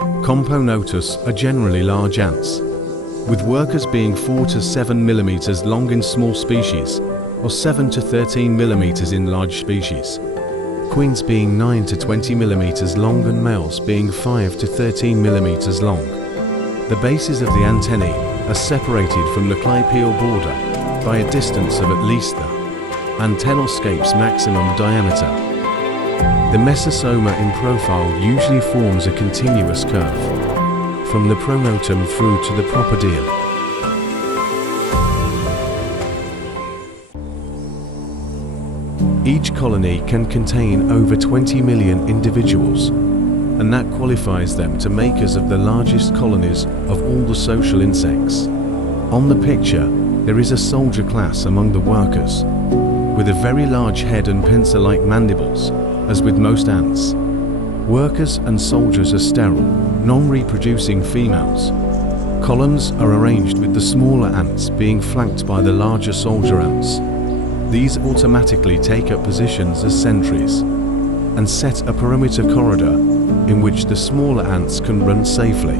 Componotus are generally large ants, with workers being 4 to 7 millimeters long in small species, or 7 to 13 millimeters in large species. Queens being 9 to 20 millimeters long and males being 5 to 13 millimeters long. The bases of the antennae are separated from the clypeal border by a distance of at least the antennal scape's maximum diameter. The mesosoma in profile usually forms a continuous curve from the pronotum through to the propodium. Each colony can contain over 20 million individuals, and that qualifies them to makers of the largest colonies of all the social insects. On the picture, there is a soldier class among the workers, with a very large head and pencil-like mandibles, as with most ants. Workers and soldiers are sterile, non-reproducing females. Columns are arranged with the smaller ants being flanked by the larger soldier ants. These automatically take up positions as sentries and set a perimeter corridor in which the smaller ants can run safely.